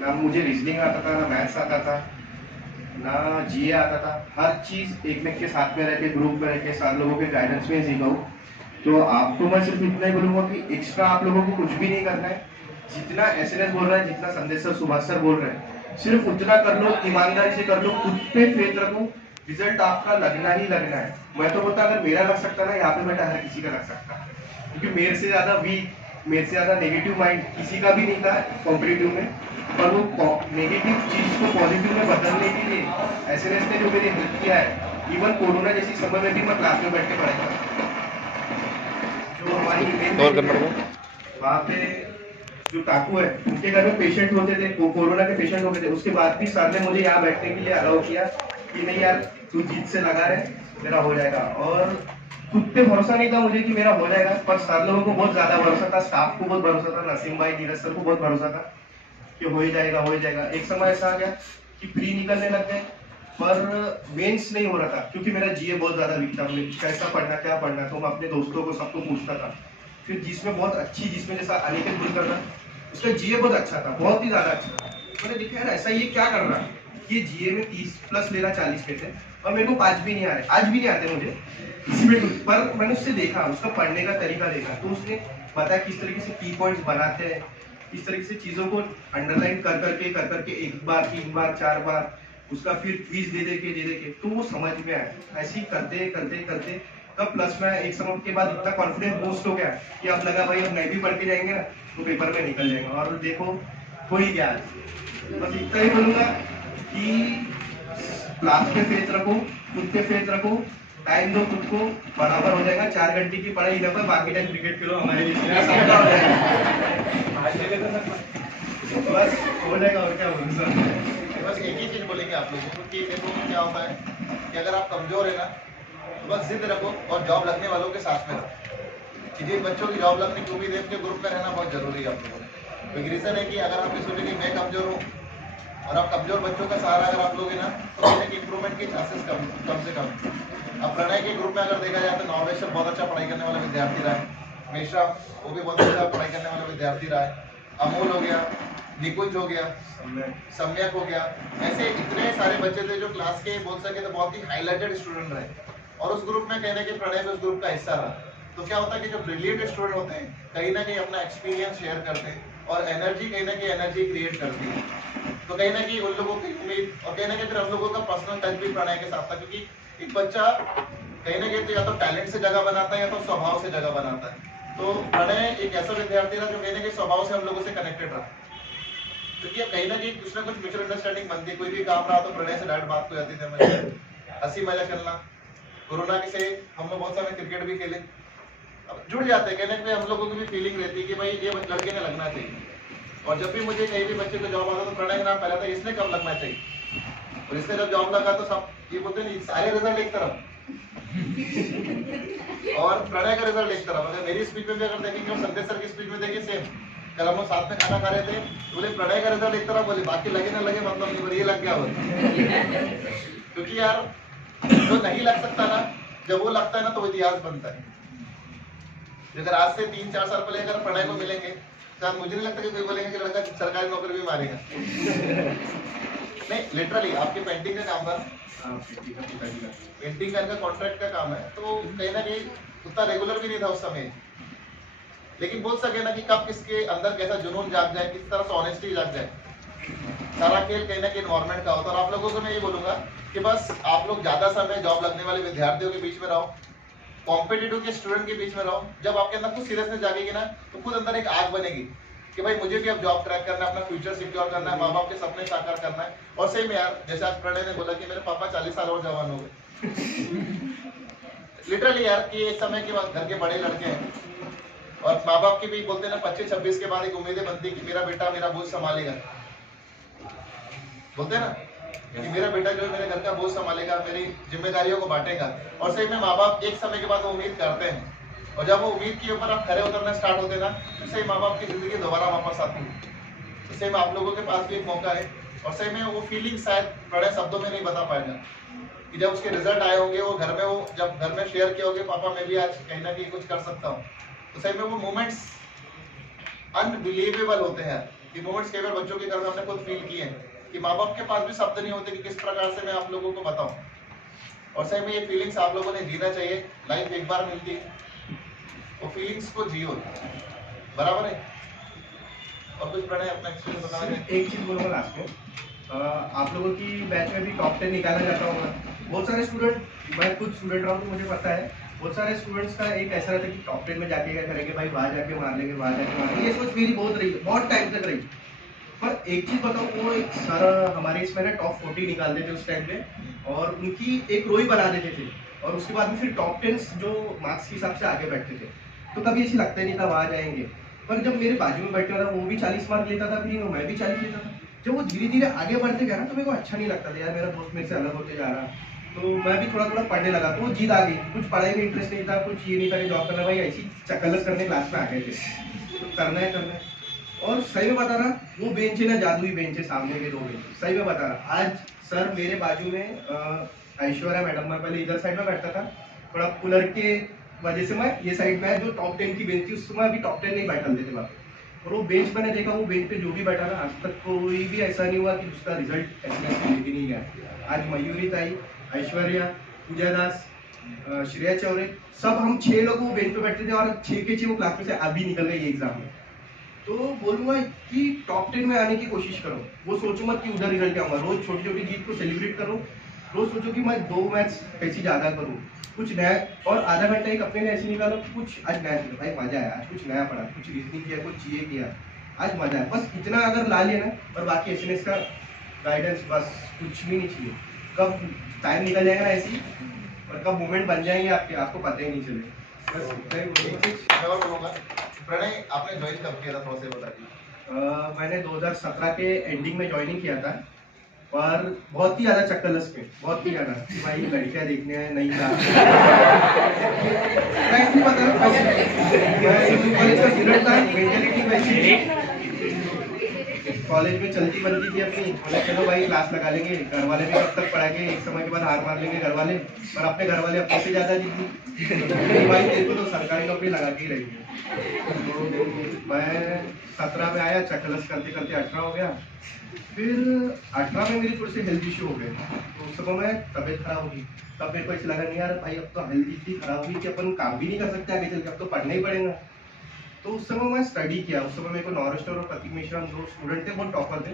ना मुझे रीजनिंग आता था, ना मैथ्स आता था, ना जीए आता था। हर चीज़ एक में के साथ में रह के, ग्रुप में रह के, सात लोगों के गाइडेंस में सीखा हूँ। तो आपको मैं सिर्फ इतना ही बोलूँगा कि एक्स्ट्रा आप लोगों को कुछ भी नहीं करना है। जितना एसएनएस बोल रहा है, जितना संदेश सर, सुभाष सर बोल रहे हैं, सिर्फ उतना कर लो, ईमानदारी से कर लो, खुद पे फेथ रखो, रिजल्ट आपका लगना ही लगना है। मैं तो बोलता अगर मेरा लग सकता ना यहाँ पे बैठा, हर किसी का लग सकता, क्योंकि मेरे से ज्यादा वीक, मेरे से ज्यादा नेगेटिव माइंड किसी का भी नहीं था कॉम्पिटिटिव में। पर वो नेगेटिव चीज को पॉजिटिव में बदलने के लिए एसएनएस ने जो मेरी हेल्प किया है, इवन कोरोना जैसी समय में भी मैं क्लास में बैठ के पढ़ाई करता। जो हमारी वहाँ पे जो काकू है, उनके घर में पेशेंट होते थे, कोरोना के पेशेंट हो गए थे, उसके बाद भी सर ने मुझे यहाँ बैठने के लिए अलाउ किया कि नहीं यार तू जीत से लगा रहे, मेरा हो जाएगा। और खुद पे भरोसा नहीं था मुझे कि मेरा हो जाएगा, पर सर लोगों को बहुत ज्यादा भरोसा था, स्टाफ को बहुत भरोसा था, नसीम भाई, नीरज सर को बहुत भरोसा था कि हो ही जाएगा, हो ही जाएगा। एक समय ऐसा आ गया कि प्री निकलने लग गए, पर मेंस नहीं हो रहा था, क्योंकि मेरा जीए बहुत ज्यादा वीक था। कैसा पढ़ना, क्या पढ़ना, तो मैं अपने दोस्तों को सबको पूछता था। फिर जिसमें बहुत अच्छी, जिसमें जैसा अनिकेत बुलकर्णा, उसका जीए बहुत अच्छा था, बहुत ही ज्यादा अच्छा था। मैंने देखा यार ऐसा ये क्या कर रहा है, ये जीए में 30+ ले रहा, 40 पे थे, और मेरे को 5 भी नहीं आ रहे, आज भी नहीं आते मुझे इसमें। पर मैंने उससे देखा, उसका पढ़ने का तरीका देखा, तो उसने बताया किस तरीके से की पॉइंट्स बनाते हैं, किस तरीके से चीजों को अंडरलाइन कर करके 1 बार, 3 बार, 4 बार उसका फिर क्विज दे के तो वो समझ में आया। ऐसे ही करते करते करते तब प्लस में एक समय के बाद इतना कॉन्फिडेंस बूस्ट हो गया कि अब लगा भाई अब नहीं भी पढ़ के जाएंगे ना तो पेपर में निकल जाएगा। और देखो हो ही गया। बस इतना ही बोलूंगा कि क्लास पे फेथ रखो, खुद पे फेथ रखो, टाइम दो खुद को, बराबर हो जाएगा। 4 घंटे की पढ़ाई न, बाकी टाइम क्रिकेट खेलो, हमारे लिए सबका हो जाएगा। बस हो जाएगा, और क्या बोलूं सर। बस एक ही चीज बोलेंगे आप लोगों को कि देखो क्या होता है कि अगर आप कमजोर है ना तो बस जिद रखो और जॉब लगने वालों के साथ में रहो। कि जिन बच्चों की जॉब लगने की उम्मीद है, उनके ग्रुप में रहना बहुत जरूरी है आप लोगों को। क्योंकि रीजन है कि अगर आप ये सोचेंगे मैं कमजोर हूँ और आप कमजोर बच्चों का सहारा अगर आप लोगे ना तो कहीं की इंप्रूवमेंट के चांसेस कम से कम। अब प्रणय के ग्रुप में अगर देखा जाए तो नॉवेश्वर बहुत अच्छा पढ़ाई करने वाला विद्यार्थी रहा है, मिश्रा वो भी बहुत अच्छा पढ़ाई करने वाला विद्यार्थी रहा है, अमोल हो गया, निकुंज हो गया, सम्यक हो गया। ऐसे इतने सारे बच्चे थे जो क्लास के बोल सके तो बहुत ही हाईलाइटेड स्टूडेंट रहे, और उस ग्रुप में कहने के प्रणय भी उस ग्रुप का हिस्सा रहा। तो क्या होता है कि जो ब्रिलियंट स्टूडेंट होते हैं कहीं ना कहीं अपना एक्सपीरियंस शेयर करते हैं और एनर्जी कहीं ना कहीं एनर्जी क्रिएट करती है। तो कहीं ना कहीं उन लोगों की उम्मीद और कहीं ना कहीं फिर हम लोगों का पर्सनल टच भी प्रणय के साथ था, क्योंकि एक बच्चा कहीं ना कहीं तो या तो टैलेंट से जगह बनाता है या तो स्वभाव से जगह बनाता है। तो प्रणय एक ऐसा विद्यार्थी रहा जो कहीं ना कहीं स्वभाव से हम लोगों से कनेक्टेड रहा, क्योंकि अब कहीं ना कहीं कुछ ना कुछ म्यूचुअल अंडरस्टैंडिंग बनती है। कोई भी काम रहा तो प्रणय से डायरेक्ट बात हो जाती थी हमारी, हंसी मजा चलना। कोरोना के से हम लोग बहुत सारे क्रिकेट भी खेले, अब जुड़ जाते हैं। कहने पे हम लोगों की भी फीलिंग रहती है कि भाई ये लड़के ने लगना चाहिए। और जब भी मुझे कहीं भी बच्चे को जॉब आता तो प्रणय का नाम पहला था, इसने कब लगना चाहिए। और इसने जब जॉब लगा तो सब ये बोलते नहीं, सारे रिजल्ट एक तरफ और प्रणय का रिजल्ट एक तरफ। अगर मेरी स्पीच में भी अगर देखेंगे और संदेश सर की स्पीच में देखिए सेम। कल हम लोग साथ में खाना खा रहे थे, बोले प्रणय का रिजल्ट एक तरफ, बोले बाकी लगे ना लगे मतलब नहीं, पर ये लग गया हो। क्योंकि यार जो नहीं लग सकता ना, जब वो लगता है ना तो इतिहास बनता है। अगर आज से 3-4 साल पहले अगर प्रणय को मिलेंगे तो मुझे नहीं लगता कि कोई बोलेंगे कि लड़का सरकारी नौकरी भी मारेगा। नहीं लिटरली आपके पेंटिंग का काम था, पेंटिंग का कॉन्ट्रैक्ट का काम है, तो कहीं ना कहीं उतना रेगुलर भी नहीं था उस समय। लेकिन बोल सके ना कि कब किसके अंदर कैसा जुनून जाग जाए, किस तरह से ऑनेस्टी जाग जाए। सारा खेल कहीं ना कहीं एनवायरमेंट का होता है। और आप लोगों को मैं ये बोलूंगा कि बस आप लोग ज्यादा समय जॉब लगने वाले विद्यार्थियों के बीच में रहो, कॉम्पिटिटिव के स्टूडेंट के बीच में रहो। जब आपके अंदर कुछ सीरियसनेस जागेगी ना तो खुद अंदर एक आग बनेगी कि भाई मुझे भी अब जॉब क्रैक करना है, अपना फ्यूचर सिक्योर करना है, माँ बाप के सपने साकार करना है। और सही में यार जैसे आज प्रणय ने बोला कि मेरे पापा 40 साल और जवान हो गए। लिटरली यार कि एक समय के बाद घर के बड़े लड़के हैं और माँ बाप की भी बोलते ना 25-26 के बाद एक उम्मीदें बनती कि मेरा बेटा मेरा बोझ संभालेगा। बोलते हैं ना कि मेरा बेटा जो है मेरे घर का बोझ संभालेगा, मेरी जिम्मेदारियों को बांटेगा। और सही में माँ बाप एक समय के बाद वो उम्मीद करते हैं, और जब वो उम्मीद के ऊपर आप खड़े उतरना स्टार्ट होते ना तो सही माँ बाप की जिंदगी दोबारा वापस आती है। तो सही में आप लोगों के पास भी एक मौका है, और सही में वो फीलिंग शायद बड़े शब्दों में नहीं बता पाएगा कि जब उसके रिजल्ट आए होंगे, वो घर में वो जब घर में शेयर किए होंगे पापा मैं भी आज कहीं ना कहीं कुछ कर सकता हूँ, तो सही में वो मोमेंट्स अनबिलीवेबल होते हैं ये मोमेंट्स कई बार बच्चों के घर में हमने खुद फील किए हैं कि माँ बाप के पास भी शब्द नहीं होते कि किस प्रकार से मैं आप लोगों को बताऊं। और सही में ये फीलिंग्स आप लोगों ने जीना चाहिए, लाइफ एक बार मिलती है, वो फीलिंग्स को जियो, बराबर है। और कुछ प्रणय अपना एक्सपीरियंस बताना है? एक चीज बोलूंगा लास्ट में, आप लोगों की बैच में भी टॉप 10 निकाला जाता होगा। बहुत सारे स्टूडेंट, मैं खुद स्टूडेंट रहा हूँ तो मुझे पता है, बहुत सारे स्टूडेंट्स का एक ऐसा रहता है कि टॉप 10 में जाके क्या करेंगे भाई, वहाँ जाके मार लेंगे, वहाँ जाके मार लेंगे। ये सोच मेरी बहुत रही है, बहुत टाइम तक रही। पर एक चीज बताऊँ, वो एक सर हमारे इसमें ना टॉप 40 निकाल देते उस टाइम पे, और उनकी एक रो ही बना देते थे, और उसके बाद में फिर टॉप 10 जो मार्क्स के हिसाब से आगे बैठते थे। तो कभी ऐसी लगता नहीं था वहाँ जाएंगे। पर जब मेरे बाजू में बैठा था वो भी 40 मार्क लेता था, फिर मैं भी 40 लेता था। जब वो धीरे धीरे आगे बढ़ते गया ना, तो मेरे को अच्छा नहीं लगता था यार, मेरा दोस्त मेरे से अलग होते जा रहा। तो मैं भी थोड़ा थोड़ा पढ़ने लगा, तो वो जीत आ गई। कुछ पढ़ाई में इंटरेस्ट नहीं था, कुछ ये नहीं था कि जॉब करना, भाई ऐसी चक्कलस करने क्लास में आ गए थे, तो करना है करना है। और सही में बता रहा, वो बेंच है ना, जादुई बेंच है, सामने के 2 बेंच, सही में बता रहा। आज सर मेरे बाजू में ऐश्वर्या मैडम, मैं पहले इधर साइड में बैठता था, थोड़ा कूलर के वजह से मैं ये साइड में, जो टॉप 10 की बेंच थी उस समय अभी टॉप 10 नहीं बैठा देते वहाँ। और वो बेंच मैंने देखा, वो बेंच पे जो भी बैठा ना, आज तक कोई भी ऐसा नहीं हुआ कि उसका रिजल्ट ऐसे लेके नहीं गया। आज मयूरी ताई, ऐश्वर्या, पूजा दास, श्रेया चौरे, सब हम 6 लोग वो बेंच पे बैठते थे, और 6 के 6 वो क्लास में से अभी निकल गए ये एग्जाम में। तो बोलूंगा कि टॉप 10 में आने की कोशिश करो। वो सोचो मत कि उधर रिजल्ट क्या होगा, रोज छोटी छोटी जीत को सेलिब्रेट करो। रोज सोचो कि मैं 2 मैच कैसी ज्यादा करूँ, कुछ नया, और आधा घंटा एक अपने लिए ऐसे निकालो कि कुछ आज नया सीखा, भाई मजा आया, आज कुछ नया पढ़ा, कुछ रीजनिंग किया, कुछ ये किया, आज मजा आया। बस इतना अगर ला लिया ना, और बाकी एसएनएस का गाइडेंस बस कुछ भी नहीं चाहिए। कब टाइम निकल जाएगा ना ऐसी, और कब मोमेंट बन जाएंगे आपके, आपको पता ही नहीं चलेगा। बस इतना ही बोलूंगा। मैं और बोलूंगा, प्रणय आपने ज्वाइन कब किया था, थोड़ा सा बताइए। मैंने 2017 के एंडिंग में ज्वाइनिंग किया था, पर बहुत ही ज्यादा चक्करलस पे, बहुत ही ज्यादा कि भाई लड़कियां देखने हैं, नहीं था। मैं इसलिए बता रहा हूँ, कॉलेज का स्टूडेंट था, मेंटालिटी वैसी कॉलेज में चलती बनती थी अपनी, बोले चलो भाई क्लास लगा लेंगे, घर वाले भी कब तक पढ़ाएंगे, एक समय के बाद हार मार लेंगे घर वाले। पर अपने घर वाले अपने से ज्यादा जीती, भाई तेरे को तो सरकारी नौकरी लगा के ही रहेंगे। तो मैं 17 में आया, चक्करलस करते करते 18 हो गया। फिर 18 में मेरी थोड़ी सी हेल्थ इश्यू हो गए, तो उस समय मैं तबीयत खराब होगी। तब मेरे को ऐसा लगा नहीं यार भाई, अब तो हेल्थ इतनी खराब हुई कि अपन काम भी नहीं कर सकते आगे चल के, अब तो पढ़ना ही पड़ेगा। तो उस समय मैं स्टडी किया। उस समय मेरे को नॉरेस्टर और प्रतीक मिश्रा, हम 2 स्टूडेंट थे, बहुत टॉपर थे,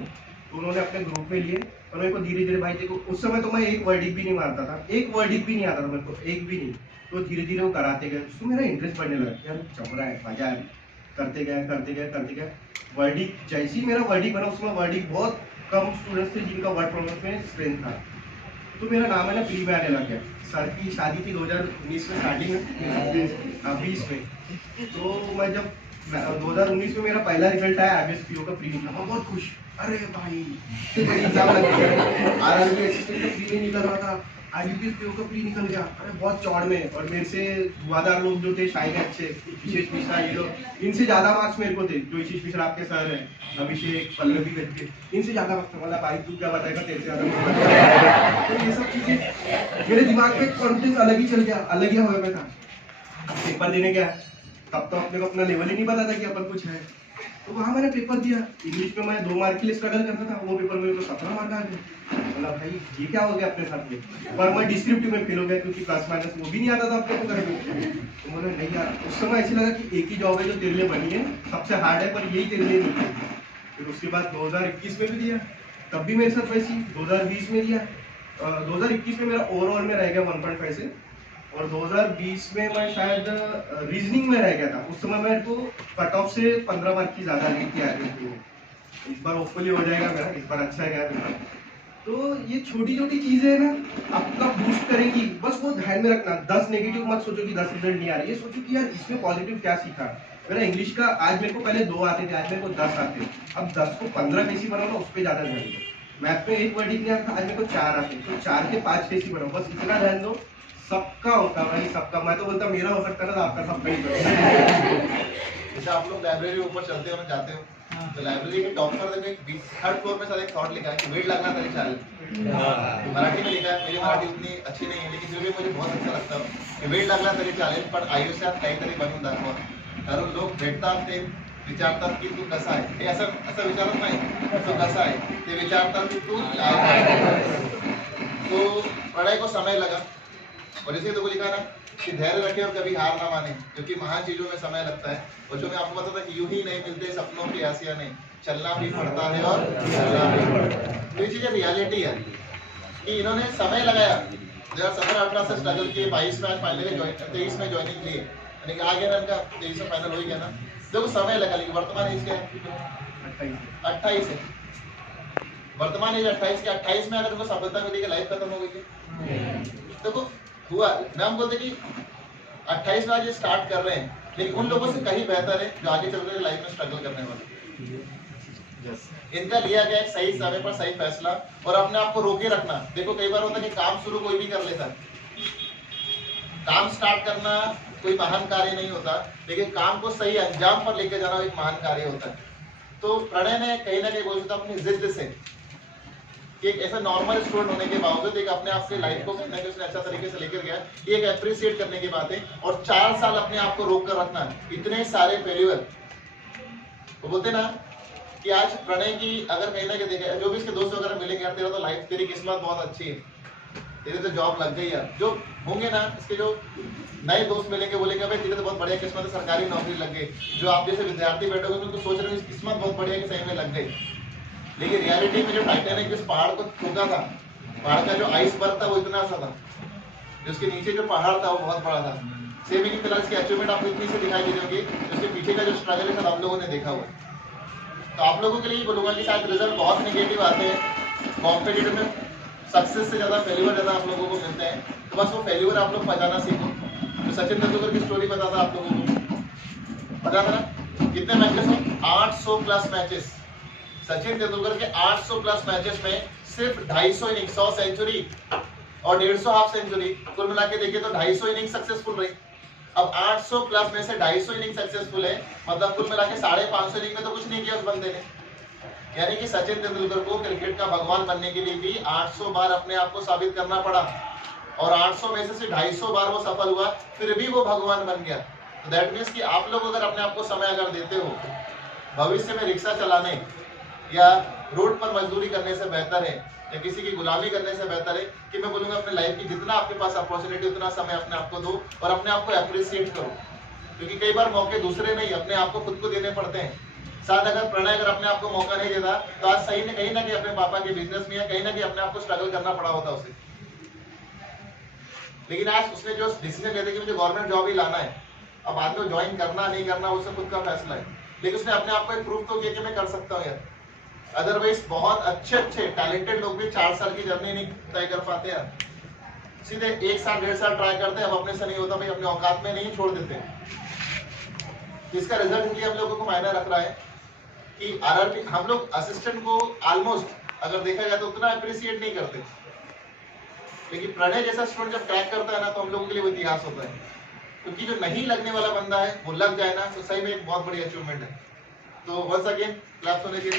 तो उन्होंने अपने ग्रुप में लिए, और मेरे को धीरे धीरे, भाई देखो उस समय तो मैं एक वर्डिक भी नहीं मारता था, एक वर्डिक भी नहीं आता था मेरे को, एक भी नहीं। तो धीरे धीरे वो कराते गए, उसमें मेरा इंटरेस्ट बढ़ने लगा, यार चल रहा है, मजा है, करते गए करते गए करते गए। वर्डिक जैसे ही मेरा वर्डिक बना, उसमें वर्डिक बहुत कम स्टूडेंट्स थे जिनका वर्ड प्रॉब्लम में स्ट्रेंथ था, तो मेरा नाम है ना प्री में आने लग गया। सर की शादी थी 2019 में, स्टार्टिंग में 20 में। तो मैं जब 2019 में मेरा पहला रिजल्ट आया, IBSPO का प्री निकला, मैं बहुत खुश, अरे भाई इतनी बड़ी एग्जाम लग गई, RRB असिस्टेंट का प्री नहीं निकल रहा था, IBSPO का प्री निकल गया, अरे बहुत चौड़ में। और मेरे से धुआंधार लोग जो थे, शायद अच्छे, विशेष मिश्रा, ये लोग, इनसे ज्यादा मार्क्स मेरे को थे, जो विशेष मिश्रा आपके सर है, अभिषेक, पल्लवी करके, इनसे ज्यादा मार्क्स। मतलब भाई तू क्या बताएगा, तेरे से ज्यादा। तो ये सब चीजें मेरे दिमाग में कॉन्फिडेंस अलग ही चल गया, अलग ही हो गया था। पेपर देने गया, तब तो अपने को अपना लेवल ही नहीं पता था कि अपन कुछ है। तो वहाँ मैंने पेपर दिया, इंग्लिश में मैं 2 मार्क के लिए स्ट्रगल करता था, वो पेपर में 17 मार्क आ गए। मतलब भाई ये क्या हो गया अपने साथ में। पर मैं डिस्क्रिप्टिव में फेल हो गया, क्योंकि प्लस माइनस वो भी नहीं आता था अपने को करने। तो बोले नहीं यार, उस समय ऐसे लगा कि एक ही जॉब है जो तेरे लिए बनी है, सबसे हार्ड है, पर यही तेरे लिए नहीं है। फिर उसके बाद 2021 में भी दिया, तब भी मेरे साथ वैसी। 2020 में दिया, 2021 में मेरा ओवरऑल में रह गया 1.5 से, और 2020 में मैं शायद रीजनिंग में रह गया था। उस समय मेरे को कट ऑफ से 15 मार्क की ज्यादा ली थी आगे। इस बार होपफुली हो जाएगा मेरा, इस बार अच्छा गया मेरा। तो ये छोटी छोटी चीजें है ना, आपका बूस्ट करेंगी। बस वो ध्यान में रखना, 10 नेगेटिव मत सोचो कि 10 रिजल्ट नहीं आ रहे, ये सोचो कि यार इसमें पॉजिटिव क्या सीखा। मेरा इंग्लिश का आज मेरे को पहले 2 आते थे, आज मेरे को 10 आते। अब 10 को 15 कैसी बनाऊंगा, उस पर ज्यादा ध्यान दो। मैथ में 1 वर्ड ही नहीं आता, आज मेरे को 4 आते, तो 4 के 5 कैसी बनाऊं, बस इतना ध्यान दो। सबका होता भाई, सबका। मैं तो बोलता मेरा हो सकता है ना, आपका सबका ही होता। जैसे आप लोग लाइब्रेरी ऊपर चलते हो ना, जाते हो, तो लाइब्रेरी के टॉप पर देखो 3rd फ्लोर पे एक थॉट लिखा है कि वेट लगना तरी चाल। मराठी में लिखा है, मेरी मराठी उतनी अच्छी नहीं है, लेकिन फिर भी मुझे बहुत अच्छा लगता है कि वेट लागला तरी चालेल, पण आयुष्यात काहीतरी बनवून दाखवा। कारण लोक भेटतात ते विचारतात की तू कसा आहे, हे असं असं विचारत नाही तू कसा आहे, ते विचारतात की तू काय आहे. तो प्रणय को समय लगा और इसे तो लिखा ना कि धैर्य रखे और कभी हार ना माने, क्योंकि महान चीजों में समय लगता है. और जो मैं आपको बताता था कि यूं ही नहीं मिलते सपनों की आसिया नहीं, चलना भी पड़ता है और चलना भी पड़ता है. तो ये चीजें रियलिटी है कि इन्होंने समय लगाया. 2017-18 से स्ट्रगल किए, 22 में आज फाइनली 23 में ज्वाइनिंग ली, यानी कि आ गया ना इनका 23 में फाइनल हो ही गया ना. देखो समय लगा, लेकिन वर्तमान एज क्या है? 28 है. वर्तमान एज 28 के 28 में अगर उनको सफलता मिली कि लाइफ खत्म हो गई थी. देखो हुआ, मैं हम बोलते कि 28 में आज स्टार्ट कर रहे हैं, लेकिन उन लोगों से कहीं बेहतर है जो आगे चलकर लाइफ में स्ट्रगल करने वाले. इनका लिया गया एक सही समय पर सही फैसला और अपने आप को रोके रखना. देखो कई बार होता है कि काम शुरू कोई भी कर लेता है, काम स्टार्ट करना कोई महान कार्य नहीं होता, लेकिन काम को सही अंजाम पर लेकर जाना एक महान कार्य होता है. तो प्रणय ने कहीं ना कहीं बोल सकता अपनी जिद से कि एक ऐसा नॉर्मल स्टूडेंट होने के बावजूद एक अपने आप के लाइफ को कहीं ना कहीं उसने अच्छा तरीके से लेकर गया, ये एक अप्रिशिएट करने की बात है. और 4 साल अपने आप को रोक कर रखना, इतने सारे फेल्यूर. वो बोलते ना कि आज प्रणय की अगर कहीं ना कहीं देखा, जो भी इसके दोस्त वगैरह मिलेंगे, यार तेरा तो लाइफ, तेरी किस्मत बहुत अच्छी है, तेरी तो जॉब लग गई यार. जो होंगे ना इसके जो नए दोस्त मिलेंगे बोलेंगे भाई तेरी तो बहुत बढ़िया किस्मत है, सरकारी नौकरी लग गई. जो आप जैसे विद्यार्थी बैठोगे तो सोच रहे हो किस्मत बहुत बढ़िया कि सही में लग गई, लेकिन रियलिटी में जो टाइटैनिक जिस पहाड़ को ठोका था, पहाड़ का जो आइसबर्ग था वो इतना सा था, जिसके नीचे जो पहाड़ था वो बहुत बड़ा था. सेम ही फिलहाल इसकी अचीवमेंट आपको इतनी से दिखाई दे रही होगी, उसके पीछे का जो स्ट्रगल है हम लोगों ने देखा हुआ. तो आप लोगों के लिए बोलूंगा कि शायद रिजल्ट बहुत नेगेटिव आते हैं, कॉम्पिटिटिव में सक्सेस से ज्यादा फेल्यूर ज्यादा आप लोगों को मिलते हैं. तो बस वो फेल्यूर आप लोग बचाना सीखो. तो सचिन तेंदुलकर की स्टोरी पता था आप लोगों को, पता था ना कितने मैचेस में? 800 प्लस मैचेस. सचिन तेंदुलकर के 800 प्लस मैचेस में सिर्फ 250 इनिंग, 100 सेंचुरी और 150 हाफ सेंचुरी, कुल मिला के देखिए तो 250 इनिंग सक्सेसफुल रही. अब 800 प्लस में से 250 इनिंग सक्सेसफुल है, मतलब कुल मिला के 550 इनिंग में तो कुछ नहीं किया उस बंदे ने. यानी कि सचिन तेंदुलकर को क्रिकेट का भगवान बनने के लिए भी 800 बार अपने आप को साबित करना पड़ा, और 800 में से 250 बार वो सफल हुआ, फिर भी वो भगवान बन गया. तो दैट मीन्स कि आप लोग अगर अपने आप को समय अगर देते हो, भविष्य में रिक्शा चलाने या रोड पर मजदूरी करने से बेहतर है या किसी की गुलामी करने से बेहतर है कि मैं बोलूंगा अपने लाइफ की जितना आपके पास अपॉर्चुनिटी उतना समय अपने आप को दो और अपने आप को अप्रिशिएट करो, क्योंकि कई बार मौके दूसरे नहीं अपने आप को खुद को देने पड़ते हैं. साथ अगर प्रणय अगर अपने आप को मौका नहीं देता तो आज सही ने कहीं ना कहीं अपने पापा के बिजनेस में या कहीं ना कहीं अपने आप को स्ट्रगल करना पड़ा होता उसे. लेकिन आज उसने जो डिसीजन लेते कि मुझे गवर्नमेंट जॉब ही लाना है, अब बाद में ज्वाइन करना नहीं करना उससे खुद का फैसला है, लेकिन उसने अपने आप को एक प्रूफ तो किया कि मैं कर सकता हूँ यार. अदरवाइज बहुत अच्छे अच्छे टैलेंटेड लोग भी 4 साल की जर्नी नहीं तय कर पाते यार, सीधे 1 साल 1.5 साल ट्राई करते हैं, अब अपने से नहीं होता भाई अपने औकात में नहीं छोड़ देते. इसका रिजल्ट इसलिए हम लोगों को मायने रख रहा है कि आरआरबी हम लोग असिस्टेंट को ऑलमोस्ट अगर देखा जाए तो उतना अप्रिशिएट नहीं करते, लेकिन प्रणय जैसा स्टूडेंट जब क्रैक करता है ना तो हम लोगों के लिए वो इतिहास होता है, क्योंकि जो नहीं लगने वाला बंदा है वो लग जाए ना तो सही में एक बहुत बड़ी अचीवमेंट है. तो वंस अगेन क्लैप्स होने चाहिए.